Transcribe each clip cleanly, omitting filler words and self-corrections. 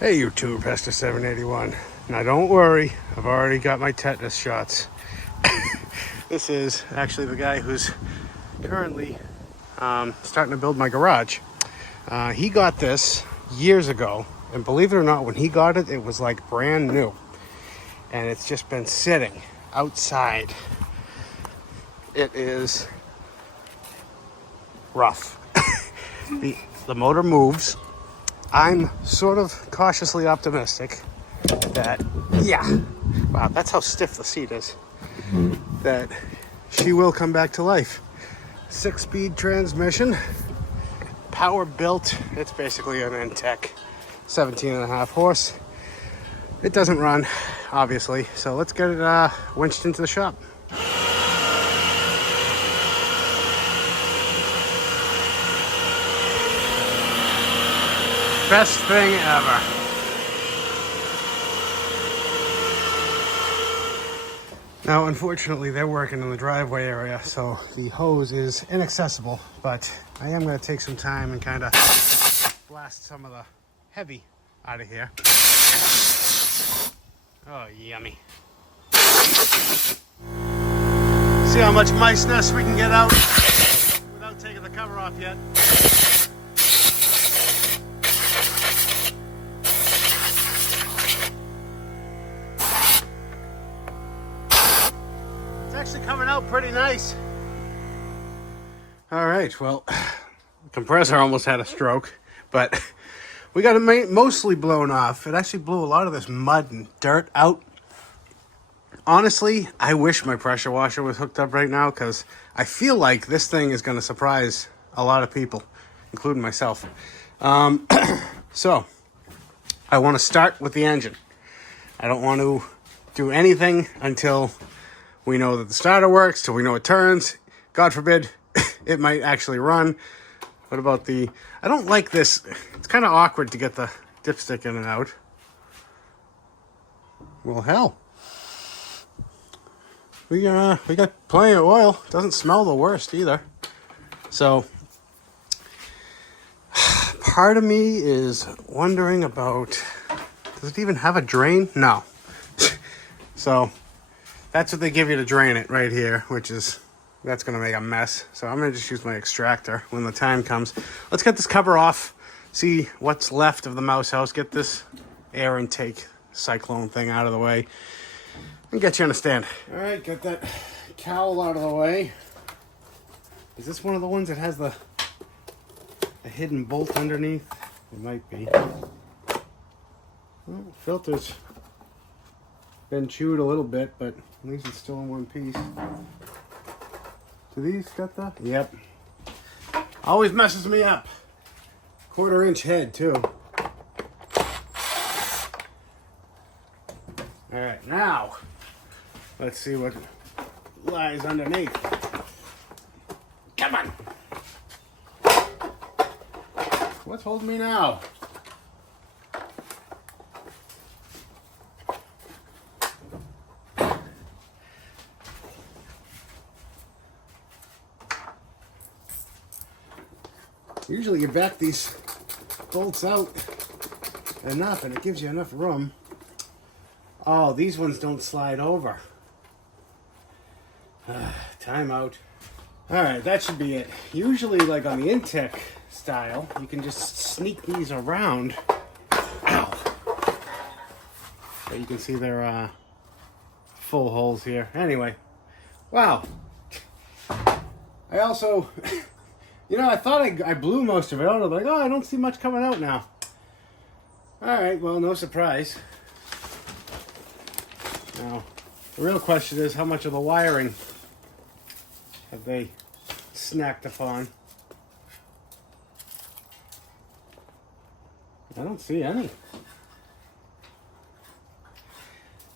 Hey YouTube, Pastor 781. Now don't worry, I've already got my tetanus shots. This is actually the guy who's currently starting to build my garage. He got this years ago, and believe it or not, when he got it, it was like brand new. And it's just been sitting outside. It is rough. The motor moves. I'm sort of cautiously optimistic that, wow, that's how stiff the seat is, that she will come back to life. 6-speed transmission, power built. It's basically an N-Tech, 17.5 horse. It doesn't run, obviously, so let's get it winched into the shop. Best thing ever. Now, unfortunately, they're working in the driveway area, so the hose is inaccessible, but I am going to take some time and kind of blast some of the heavy out of here. Oh, yummy. See how much mice nest we can get out without taking the cover off yet. Actually coming out pretty nice. All right, well, the compressor almost had a stroke, but we got it mostly blown off. It actually blew a lot of this mud and dirt out. Honestly, I wish my pressure washer was hooked up right now, because I feel like this thing is going to surprise a lot of people, including myself. So I want to start with the engine. I don't want to do anything until we know that the starter works, till we know it turns. God forbid, it might actually run. What about the... I don't like this. It's kind of awkward to get the dipstick in and out. Well, hell. We got plenty of oil. Doesn't smell the worst either. So, part of me is wondering about... Does it even have a drain? No. So... That's what they give you to drain it right here, which is, that's going to make a mess. So I'm going to just use my extractor when the time comes. Let's get this cover off, see what's left of the mouse house, get this air intake cyclone thing out of the way, and get you on a stand. All right, get that cowl out of the way. Is this one of the ones that has the hidden bolt underneath? It might be. Well, filter's been chewed a little bit, but at least it's still in one piece. Do these got the? Yep. Always messes me up. 1/4-inch head too. All right, now let's see what lies underneath. Come on. What's holding me now? Usually you back these bolts out enough and it gives you enough room. Oh, these ones don't slide over. Time out. All right, that should be it. Usually, like on the Intech style, you can just sneak these around. Ow! But you can see they're full holes here. Anyway, wow. I also... You know, I thought I blew most of it out. I was like, oh, I don't see much coming out now. All right, well, no surprise. Now, the real question is, how much of the wiring have they snacked upon? I don't see any.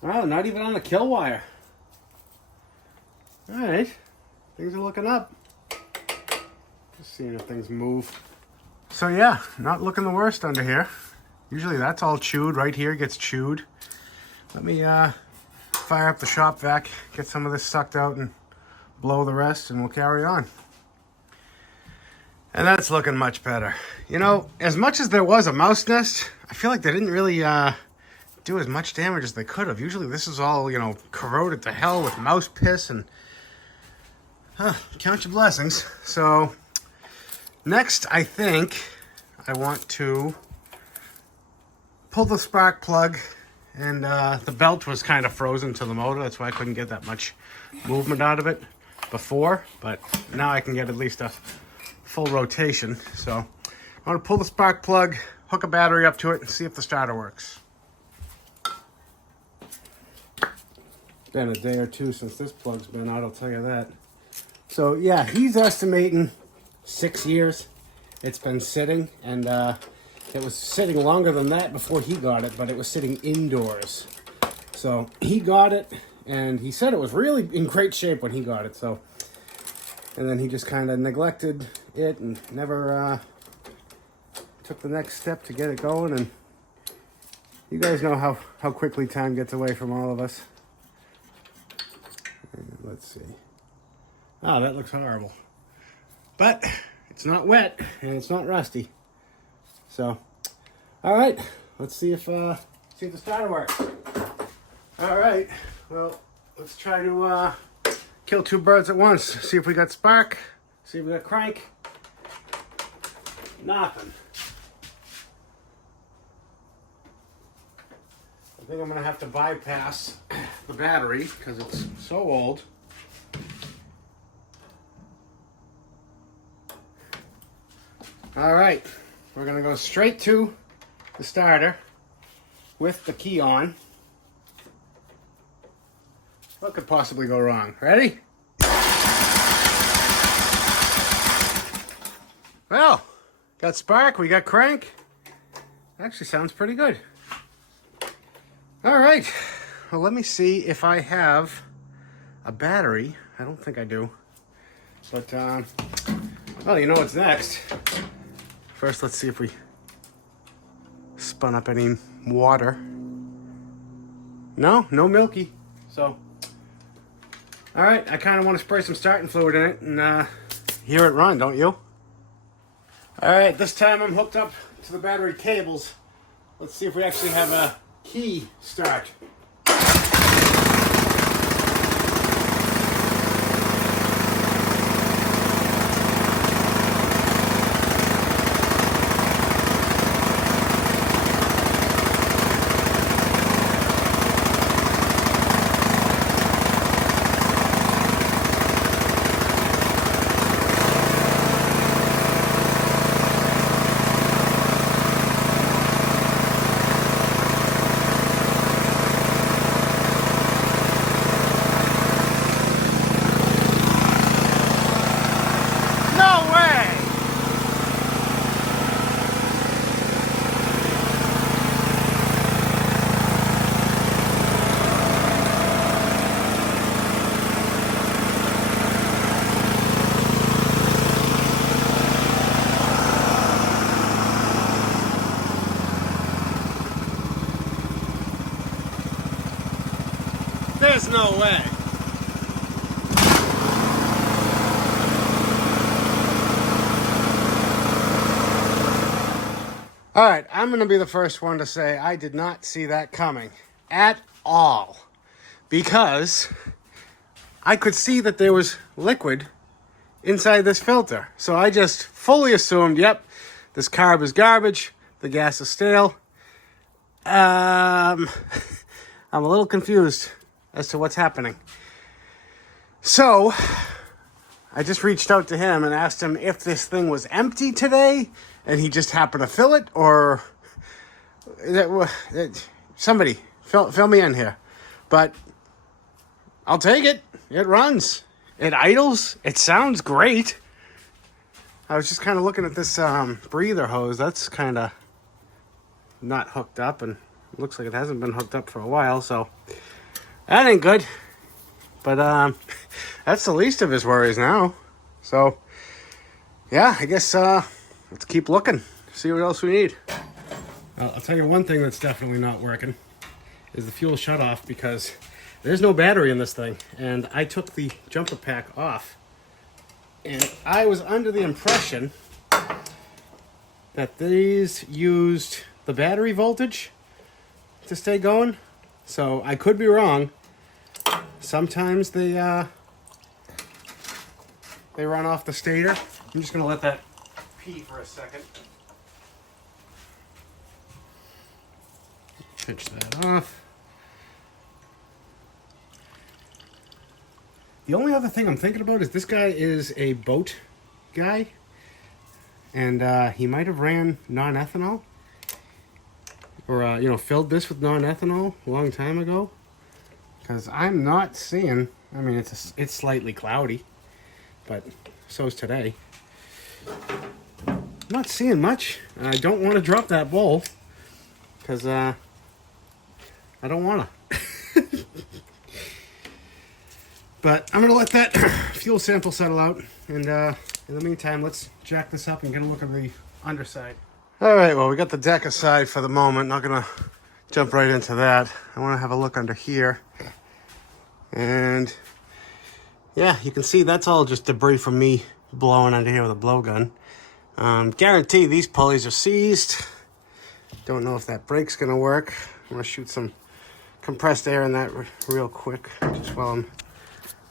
Oh, not even on the kill wire. All right, things are looking up. Just seeing if things move. So yeah, not looking the worst under here. Usually that's all chewed. Right here gets chewed. Let me fire up the shop vac, get some of this sucked out and blow the rest, and we'll carry on. And that's looking much better. You know, as much as there was a mouse nest, I feel like they didn't really do as much damage as they could have. Usually this is all, you know, corroded to hell with mouse piss and count your blessings. So next, I think I want to pull the spark plug, and the belt was kind of frozen to the motor. That's why I couldn't get that much movement out of it before, but now I can get at least a full rotation. So I want to pull the spark plug, hook a battery up to it, and see if the starter works. Been a day or two since this plug's been out, I'll tell you that. So yeah, he's estimating 6 years it's been sitting, and it was sitting longer than that before he got it, but it was sitting indoors. So he got it, and he said it was really in great shape when he got it. So, and then he just kind of neglected it and never took the next step to get it going. And you guys know how quickly time gets away from all of us. And let's see. Oh, that looks horrible. But it's not wet and it's not rusty. So, all right, let's see if the starter works. All right, well, let's try to kill two birds at once. See if we got spark, see if we got crank. Nothing. I think I'm gonna have to bypass the battery because it's so old. All right, we're gonna go straight to the starter with the key on. What could possibly go wrong? Ready? Well, got spark, we got crank. Actually sounds pretty good. All right, well, let me see if I have a battery. I don't think I do. But, well, you know what's next. First, let's see if we spun up any water. No milky. So, all right, I kind of want to spray some starting fluid in it and hear it run, don't you? All right, this time I'm hooked up to the battery cables. Let's see if we actually have a key start. There's no way. All right, I'm going to be the first one to say I did not see that coming at all, because I could see that there was liquid inside this filter. So I just fully assumed, yep, this carb is garbage, the gas is stale. I'm a little confused as to what's happening. So I just reached out to him and asked him if this thing was empty today and he just happened to fill it, or somebody fill me in here. But I'll take it. It runs. It idles. It sounds great. I was just kind of looking at this breather hose. That's kind of not hooked up, and it looks like it hasn't been hooked up for a while, so that ain't good. But that's the least of his worries now. So yeah, I guess let's keep looking, see what else we need. I'll tell you one thing that's definitely not working is the fuel shutoff, because there's no battery in this thing, and I took the jumper pack off, and I was under the impression that these used the battery voltage to stay going. So I could be wrong. Sometimes they run off the stator. I'm just gonna let that pee for a second. Pinch that off. The only other thing I'm thinking about is this guy is a boat guy, and he might have ran non-ethanol, or filled this with non-ethanol a long time ago. Because I'm not seeing. I mean, it's slightly cloudy, but so's today. I'm not seeing much. I don't want to drop that bowl because I don't want to. But I'm going to let that fuel sample settle out. And in the meantime, let's jack this up and get a look at the underside. All right, well, we got the deck aside for the moment. Not going to jump right into that. I want to have a look under here. And yeah, you can see that's all just debris from me blowing under here with a blowgun. Guarantee these pulleys are seized. Don't know if that brake's going to work. I'm going to shoot some compressed air in that real quick just while I'm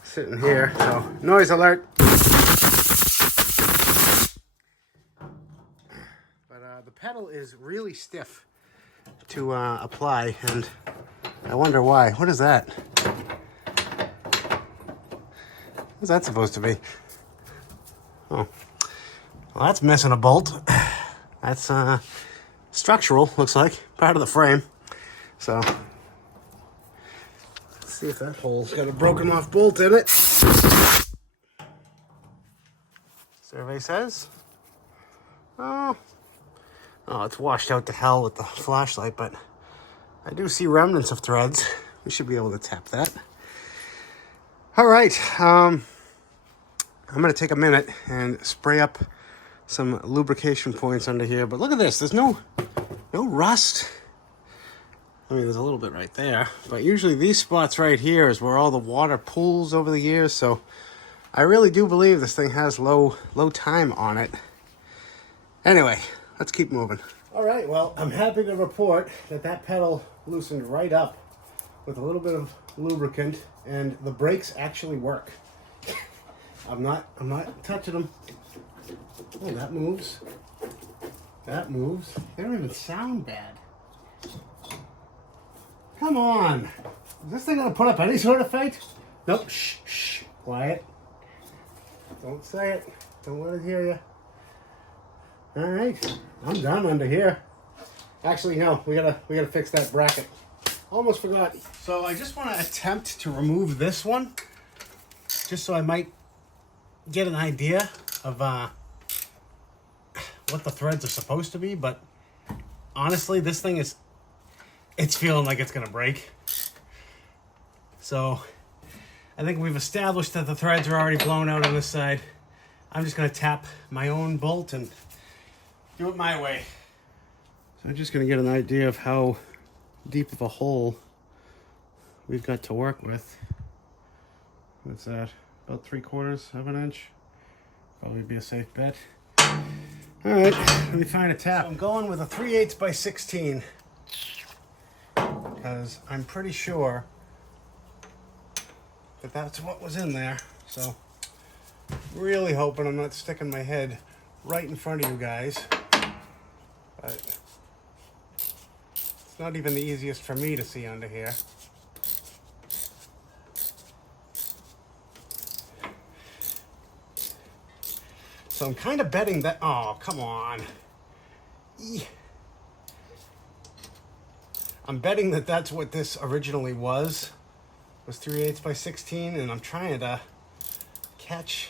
sitting here. So, noise alert. But the pedal is really stiff to apply, and I wonder why. What is that? What's that supposed to be? Oh, well, that's missing a bolt. That's structural, looks like, part of the frame. So, let's see if that hole's got a broken off bolt in it. Survey says, oh, it's washed out to hell with the flashlight, but I do see remnants of threads. We should be able to tap that. All right, I'm going to take a minute and spray up some lubrication points under here. But look at this, there's no rust. I mean, there's a little bit right there, but usually these spots right here is where all the water pools over the years. So I really do believe this thing has low time on it. Anyway, let's keep moving. All right, well, I'm happy to report that pedal loosened right up with a little bit of lubricant, and the brakes actually work. I'm not touching them. Oh, that moves. That moves. They don't even sound bad. Come on. Is this thing gonna put up any sort of fight? Nope. Shh. Quiet. Don't say it. Don't let it hear you. All right. I'm done under here. Actually, no. We gotta fix that bracket. Almost forgot. So I just want to attempt to remove this one, just so I might get an idea of what the threads are supposed to be. But honestly, this thing it's feeling like it's gonna break. So I think we've established that the threads are already blown out on this side. I'm just gonna tap my own bolt and do it my way. So I'm just gonna get an idea of how deep of a hole we've got to work with. What's that? About 3/4 of an inch. Probably be a safe bet. All right, let me find a tap. So I'm going with a 3/8 by 16 because I'm pretty sure that that's what was in there. So really hoping I'm not sticking my head right in front of you guys. But it's not even the easiest for me to see under here. So I'm kind of betting that, oh, come on. I'm betting that that's what this originally was 3/8 by 16, and I'm trying to catch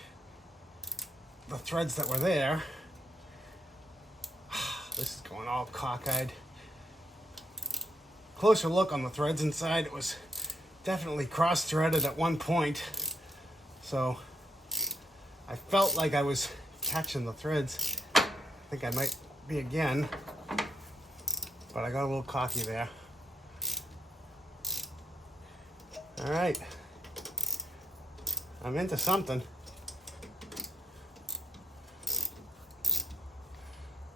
the threads that were there. This is going all cockeyed. Closer look on the threads inside, it was definitely cross-threaded at one point. So I felt like I was catching the threads. I think I might be again, but I got a little cocky there. All right, I'm into something.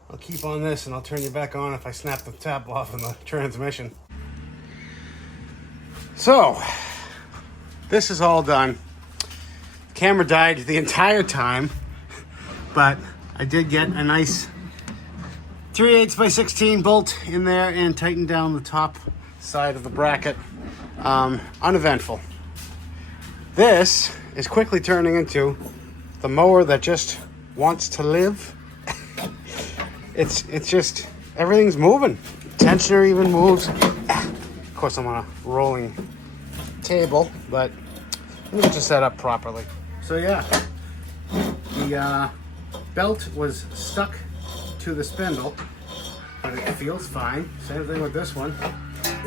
I'll keep on this and I'll turn you back on if I snap the tap off in the transmission. So, this is all done. The camera died the entire time, but I did get a nice 3/8 by 16 bolt in there and tighten down the top side of the bracket. Uneventful. This is quickly turning into the mower that just wants to live. It's just, everything's moving. Tensioner even moves. Of course, I'm on a rolling table, but let me get you set up properly. So yeah, the belt was stuck to the spindle, but it feels fine. Same thing with this one.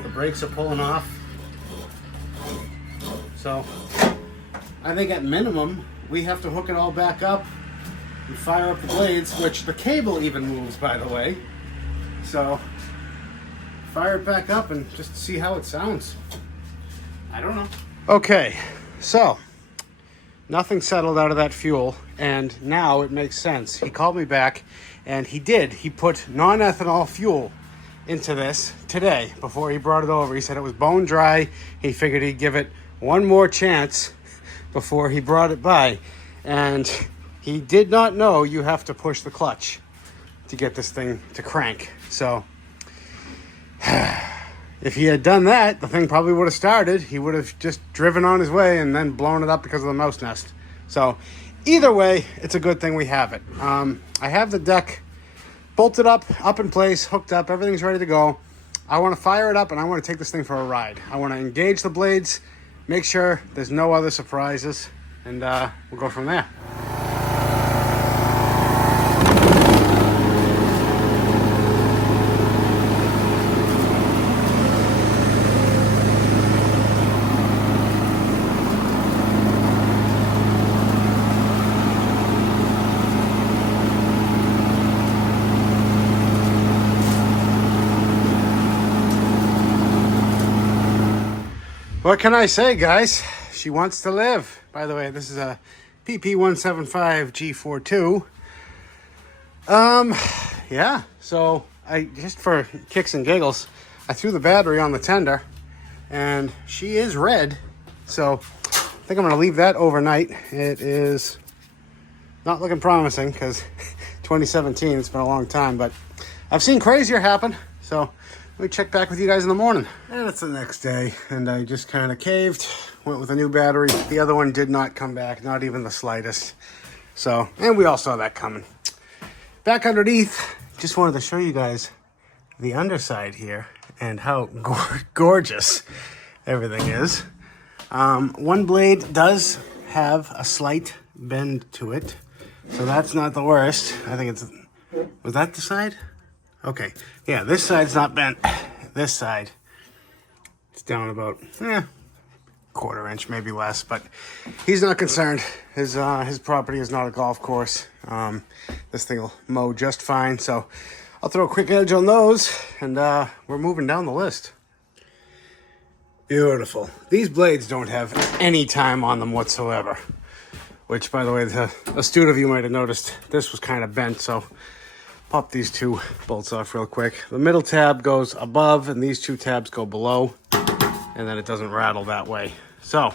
The brakes are pulling off. So I think at minimum, we have to hook it all back up and fire up the blades, which the cable even moves, by the way. So fire it back up and just see how it sounds. I don't know. Okay, so nothing settled out of that fuel, and now it makes sense. He called me back, and he put non-ethanol fuel into this today before he brought it over. He said it was bone dry. He figured he'd give it one more chance before he brought it by, and he did not know you have to push the clutch to get this thing to crank. So if he had done that, the thing probably would have started. He would have just driven on his way and then blown it up because of the mouse nest. So either way, it's a good thing we have it. I have the deck bolted up in place, hooked up, everything's ready to go. I want to fire it up and I want to take this thing for a ride. I want to engage the blades, make sure there's no other surprises, and we'll go from there. What can I say, guys? She wants to live. By the way, this is a PP175G42. Yeah, so I just for kicks and giggles, I threw the battery on the tender, and she is red. So I think I'm gonna leave that overnight. It is not looking promising because 2017, it's been a long time, but I've seen crazier happen. So let me check back with you guys in the morning. And it's the next day, and I just kind of caved, went with a new battery. The other one did not come back, not even the slightest. So, and we all saw that coming. Back underneath, just wanted to show you guys the underside here and how gorgeous everything is. One blade does have a slight bend to it, so that's not the worst. I think it's, was that the side? Okay, yeah, this side's not bent. This side, it's down about, quarter inch, maybe less, but he's not concerned. His property is not a golf course. This thing will mow just fine, so I'll throw a quick edge on those, and we're moving down the list. Beautiful. These blades don't have any time on them whatsoever, which, by the way, the astute of you might have noticed this was kind of bent, so pop these two bolts off real quick. The middle tab goes above, and these two tabs go below, and then it doesn't rattle that way. So,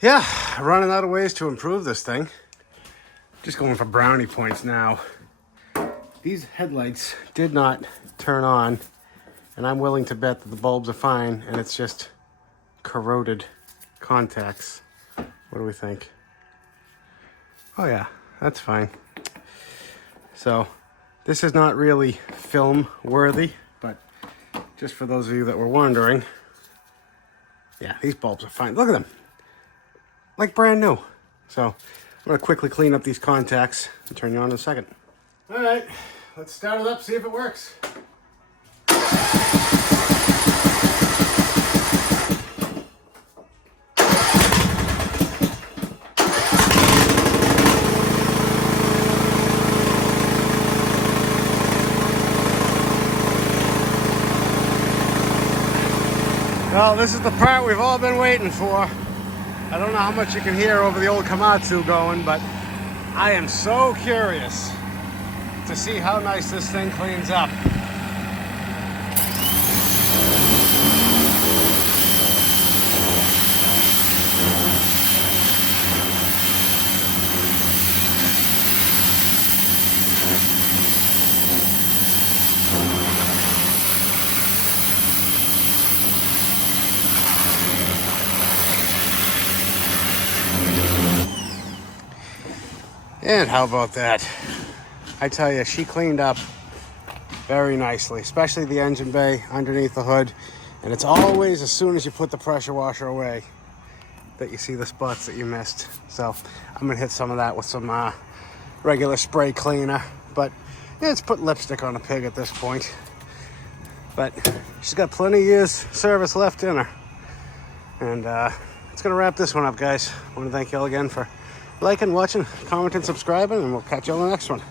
yeah, running out of ways to improve this thing. Just going for brownie points now. These headlights did not turn on, and I'm willing to bet that the bulbs are fine, and it's just corroded contacts. What do we think? Oh yeah, that's fine. So this is not really film worthy, but just for those of you that were wondering, yeah, these bulbs are fine. Look at them, like brand new. So I'm gonna quickly clean up these contacts and turn you on in a second. All right, let's start it up, see if it works. Well, this is the part we've all been waiting for. I don't know how much you can hear over the old Komatsu going, but I am so curious to see how nice this thing cleans up. And how about that? I tell you, she cleaned up very nicely, especially the engine bay underneath the hood. And it's always as soon as you put the pressure washer away that you see the spots that you missed. So I'm gonna hit some of that with some regular spray cleaner. But yeah, it's put lipstick on a pig at this point. But she's got plenty of years service left in her. And it's gonna wrap this one up, guys. I want to thank you all again for liking, watching, commenting, subscribing, and we'll catch you on the next one.